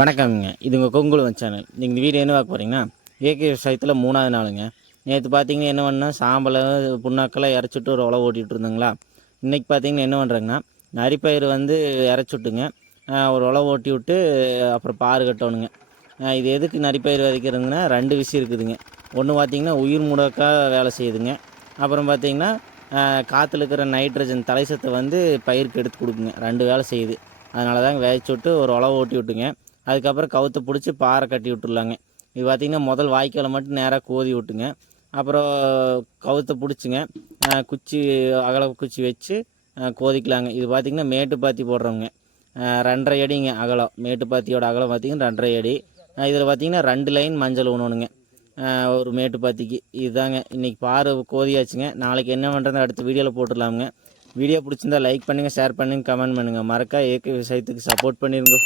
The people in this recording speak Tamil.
வணக்கம்ங்க. இது உங்கள் கொங்குழுவன் சேனல். நீங்கள் இந்த வீடியோ என்ன பார்க்க போகிறீங்கன்னா, இயற்கை விவசாயத்தில் 3வது நாளுங்க. நேற்று பார்த்தீங்கன்னா என்ன பண்ணால் சாம்பலை புண்ணாக்கெல்லாம் இறச்சிட்டு ஒரு உழவு ஓட்டிகிட்டு இருந்தோங்களா. இன்றைக்கி பார்த்தீங்கன்னா என்ன பண்ணுறேங்கன்னா, நரிப்பயிர் வந்து இறச்சிட்டுங்க ஒரு உழவு ஓட்டி விட்டு அப்புறம் பாரு கட்டணுங்க. இது எதுக்கு நரிப்பயிர் விதைக்கிறதுங்கன்னா 2 விஷயம் இருக்குதுங்க. ஒன்று பார்த்தீங்கன்னா உயிர் முடக்கா வேலை செய்யுதுங்க. அப்புறம் பார்த்தீங்கன்னா காற்றுல இருக்கிற நைட்ரஜன் தலைசத்தை வந்து பயிருக்கு எடுத்து கொடுக்குங்க. 2 வேலை செய்யுது. அதனால தாங்க விதைச்சி விட்டு ஒரு உழவு ஓட்டி விட்டுங்க. அதுக்கப்புறம் கவுத்த பிடிச்சி பாறை கட்டி விட்டுர்லாங்க. இது பார்த்திங்கன்னா முதல் வாய்க்காலை மட்டும் நேராக கோதி விட்டுங்க. அப்புறம் கவுத்த பிடிச்சிங்க குச்சி அகல குச்சி வச்சு கோதிக்கலாங்க. இது பார்த்திங்கன்னா மேட்டுப்பாத்தி போடுறோங்க. 2.5 அடிங்க அகலம். மேட்டுப்பாத்தியோட அகலம் பார்த்திங்கன்னா 2.5 அடி. இதில் பார்த்திங்கன்னா 2 லைன் மஞ்சள் ஊனணுங்க ஒரு மேட்டுப்பாத்திக்கு. இதுதாங்க இன்றைக்கி பாரு கோதியாச்சுங்க. நாளைக்கு என்ன பண்ணுறது அடுத்த வீடியோவில் போட்டுடலாமுங்க. வீடியோ பிடிச்சிருந்தா லைக் பண்ணுங்கள், ஷேர் பண்ணுங்கள், கமெண்ட் பண்ணுங்கள். மறக்காம இயற்கை விவசாயத்துக்கு சப்போர்ட் பண்ணிடுங்க.